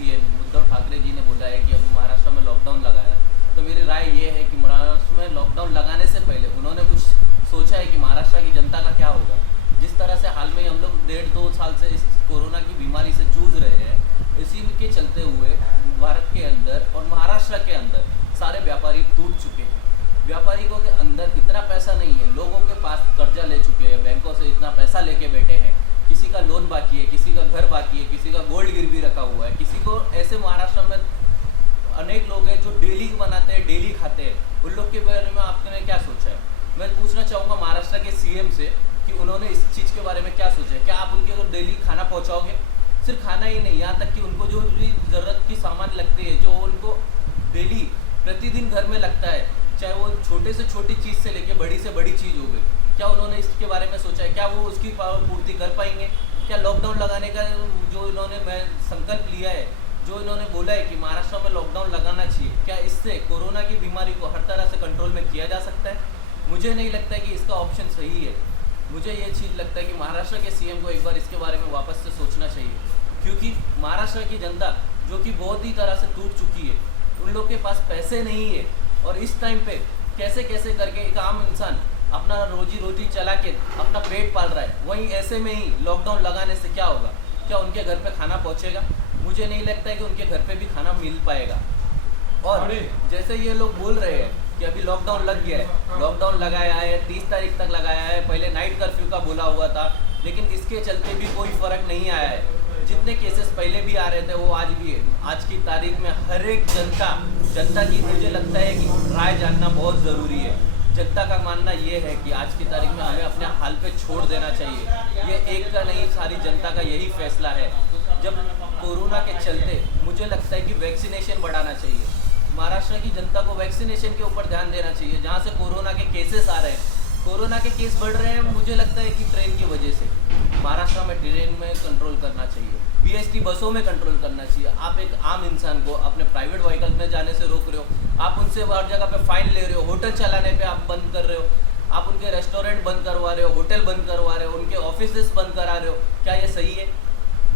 CM Uddhav Thackeray ji ने बोला है कि अब महाराष्ट्र में लॉकडाउन लगाया, तो मेरी राय ये है कि महाराष्ट्र में लॉकडाउन लगाने से पहले उन्होंने कुछ सोचा है कि महाराष्ट्र की जनता का क्या होगा। जिस तरह से हाल में हम लोग 1.5-2 साल से इस कोरोना की बीमारी से जूझ रहे हैं, इसी के चलते हुए भारत के अंदर और महाराष्ट्र के अंदर सारे व्यापारी टूट चुके हैं। व्यापारियों के अंदर इतना पैसा नहीं है, लोगों के पास कर्जा ले चुके हैं, बैंकों से इतना पैसा लेके बैठे हैं, किसी का लोन बाकी है, किसी का घर बाकी है, किसी का गोल्ड गिरवी रखा हुआ है, किसी को ऐसे महाराष्ट्र में अनेक लोग हैं जो डेली बनाते हैं, डेली खाते हैं। उन लोग के बारे में आपने क्या सोचा है? मैं पूछना चाहूँगा महाराष्ट्र के सीएम से कि उन्होंने इस चीज़ के बारे में क्या सोचा है। क्या आप उनके को डेली खाना पहुँचाओगे? सिर्फ खाना ही नहीं, यहाँ तक कि उनको जो भी ज़रूरत की सामान लगती है, जो उनको डेली प्रतिदिन घर में लगता है, चाहे वो छोटे से छोटी चीज़ से लेके बड़ी से बड़ी चीज़ हो गई, क्या उन्होंने इसके बारे में सोचा है? क्या वो उसकी पूर्ति कर पाएंगे? क्या लॉकडाउन लगाने का जो इन्होंने संकल्प लिया है, जो इन्होंने बोला है कि महाराष्ट्र में लॉकडाउन लगाना चाहिए, क्या इससे कोरोना की बीमारी को हर तरह से कंट्रोल में किया जा सकता है? मुझे नहीं लगता है कि इसका ऑप्शन सही है। मुझे ये चीज़ लगता है कि महाराष्ट्र के सीएम को एक बार इसके बारे में वापस से सोचना चाहिए, क्योंकि महाराष्ट्र की जनता जो कि बहुत ही तरह से टूट चुकी है, उन लोग के पास पैसे नहीं है, और इस टाइम पे कैसे कैसे करके एक आम इंसान अपना रोजी रोटी चला के अपना पेट पाल रहा है। वहीं ऐसे में ही लॉकडाउन लगाने से क्या होगा? क्या उनके घर पे खाना पहुंचेगा? मुझे नहीं लगता है कि उनके घर पे भी खाना मिल पाएगा। और जैसे ये लोग बोल रहे हैं कि अभी लॉकडाउन लग गया है, लॉकडाउन लगाया है, 30 तारीख तक लगाया है, पहले नाइट कर्फ्यू का बोला हुआ था, लेकिन इसके चलते भी कोई फ़र्क नहीं आया है। जितने केसेस पहले भी आ रहे थे वो आज भी है। आज की तारीख में हर एक जनता की मुझे लगता है कि राय जानना बहुत ज़रूरी है। जनता का मानना ये है कि आज की तारीख में हमें अपने हाल पे छोड़ देना चाहिए। ये एक का नहीं, सारी जनता का यही फैसला है। जब कोरोना के चलते मुझे लगता है कि वैक्सीनेशन बढ़ाना चाहिए। महाराष्ट्र की जनता को वैक्सीनेशन के ऊपर ध्यान देना चाहिए। जहाँ से कोरोना के केसेस आ रहे हैं, कोरोना के केस बढ़ रहे हैं, मुझे लगता है कि ट्रेन की वजह से महाराष्ट्र में ट्रेन में कंट्रोल करना चाहिए, बीएसटी बसों में कंट्रोल करना चाहिए। आप एक आम इंसान को अपने प्राइवेट व्हीकल में जाने से रोक रहे हो, आप उनसे हर जगह पे फाइन ले रहे हो, होटल चलाने पे आप बंद कर रहे हो, आप उनके रेस्टोरेंट बंद करवा रहे हो, होटल बंद करवा रहे हो, उनके ऑफिसेस बंद करा रहे हो। क्या ये सही है?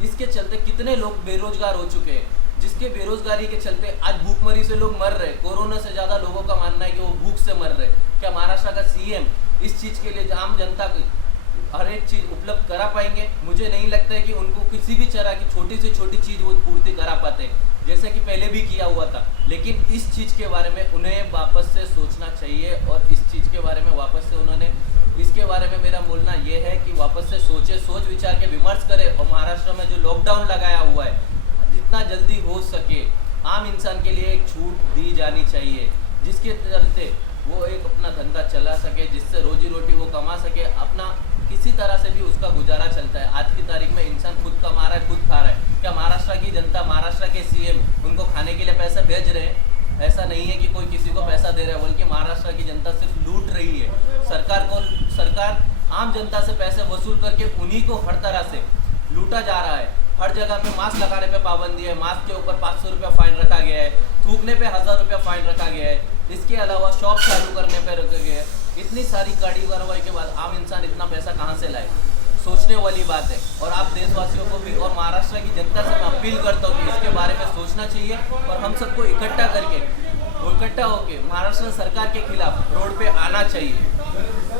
इसके चलते कितने लोग बेरोजगार हो चुके हैं, जिसके बेरोजगारी के चलते आज भूखमरी से लोग मर रहे हैं। कोरोना से ज़्यादा लोगों का मानना है कि वो भूख से मर रहे हैं। क्या महाराष्ट्र का सीएम इस चीज़ के लिए आम जनता की हर एक चीज़ उपलब्ध करा पाएंगे? मुझे नहीं लगता है कि उनको किसी भी तरह की छोटी से छोटी चीज़ वो पूर्ति करा पाते, जैसे कि पहले भी किया हुआ था। लेकिन इस चीज़ के बारे में उन्हें वापस से सोचना चाहिए, और इस चीज़ के बारे में वापस से उन्होंने इसके बारे में मेरा बोलना ये है कि वापस से सोचे, सोच विचार के विमर्श करें, और महाराष्ट्र में जो लॉकडाउन लगाया हुआ है जितना जल्दी हो सके आम इंसान के लिए एक छूट दी जानी चाहिए, जिसके चलते वो एक अपना धंधा चला सके, जिससे रोजी रोटी वो कमा सके, अपना किसी तरह से भी उसका गुजारा चलता है। आज की तारीख में इंसान खुद कमा रहा है, खुद खा रहा है। क्या महाराष्ट्र की जनता, महाराष्ट्र के सीएम उनको खाने के लिए पैसे भेज रहे हैं? ऐसा नहीं है कि कोई किसी को पैसा दे रहा है, बल्कि महाराष्ट्र की जनता सिर्फ लूट रही है। सरकार आम जनता से पैसे वसूल करके उन्हीं को हर तरह से लूटा जा रहा है। हर जगह पे मास्क लगाने पे पाबंदी है, मास्क के ऊपर 500 रुपया फाइन रखा गया है, थूकने पे 1000 रुपया फाइन रखा गया है। इसके अलावा शॉप चालू करने पे रखे गए हैं। इतनी सारी गाड़ी कार्रवाई के बाद आम इंसान इतना पैसा कहाँ से लाए? सोचने वाली बात है। और आप देशवासियों को भी और महाराष्ट्र की जनता से मैं अपील करता हूँ कि इसके बारे में सोचना चाहिए, और हम सबको इकट्ठा होके महाराष्ट्र सरकार के खिलाफ रोड पे आना चाहिए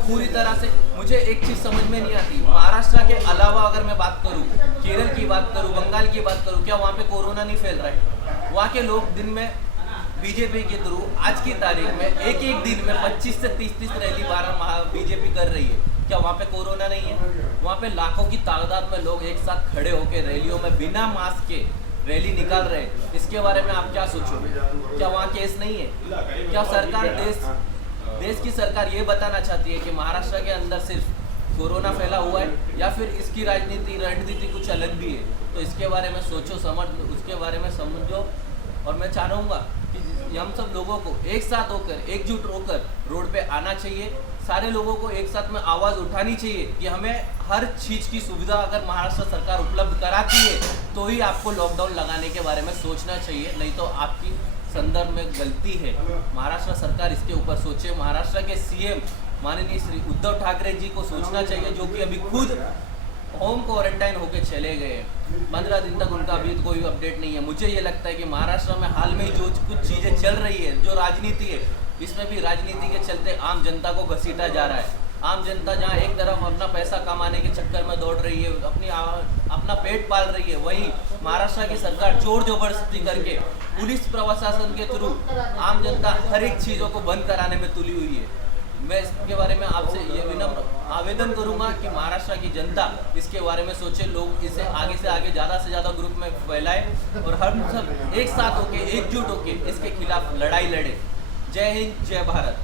पूरी तरह से। मुझे एक चीज़ समझ में नहीं आती, महाराष्ट्र के अलावा अगर मैं बात करूँ, केरल की बात करूँ, बंगाल की बात करूँ, क्या वहाँ पे कोरोना नहीं फैल रहा है? वहाँ के लोग दिन में बीजेपी के थ्रू आज की तारीख में एक दिन में 25 से 30 रैली बीजेपी कर रही है। क्या वहाँ पे कोरोना नहीं है? वहाँ पे लाखों की तादाद में लोग एक साथ खड़े होकर रैलियों में बिना मास्क के रैली निकाल रहे हैं। इसके बारे में आप क्या सोचोगे? क्या वहाँ केस नहीं है? क्या सरकार देश की सरकार ये बताना चाहती है कि महाराष्ट्र के अंदर सिर्फ कोरोना फैला हुआ है, या फिर इसकी रणनीति कुछ अलग भी है? तो इसके बारे में सोचो, उसके बारे में समझो। और मैं चाहूँगा कि हम सब लोगों को एक साथ होकर, एकजुट होकर रोड पे आना चाहिए। सारे लोगों को एक साथ में आवाज़ उठानी चाहिए कि हमें हर चीज़ की सुविधा अगर महाराष्ट्र सरकार उपलब्ध कराती है तो ही आपको लॉकडाउन लगाने के बारे में सोचना चाहिए, नहीं तो आपकी संदर्भ में गलती है। महाराष्ट्र सरकार इसके ऊपर सोचे। महाराष्ट्र के सीएम माननीय श्री उद्धव ठाकरे जी को सोचना चाहिए, जो कि अभी खुद होम क्वारंटाइन होके चले गए, 15 दिन तक उनका अभी कोई अपडेट नहीं है। मुझे ये लगता है कि महाराष्ट्र में हाल में ही जो कुछ चीज़ें चल रही है, जो राजनीति है, इसमें भी राजनीति के चलते आम जनता को घसीटा जा रहा है। आम जनता जहाँ एक तरफ अपना पैसा कमाने के चक्कर में दौड़ रही है, अपना पेट पाल रही है, वहीं महाराष्ट्र की सरकार जोर जबरदस्ती करके पुलिस प्रशासन के थ्रू आम जनता हर एक चीज़ों को बंद कराने में तुली हुई है। मैं इसके बारे में आपसे ये विनम्र आवेदन करूंगा कि महाराष्ट्र की जनता इसके बारे में सोचे, लोग इसे आगे से आगे ज़्यादा से ज़्यादा ग्रुप में फैलाए और हम सब एक साथ होके एकजुट होके इसके खिलाफ लड़ाई लड़े। जय हिंद, जय भारत।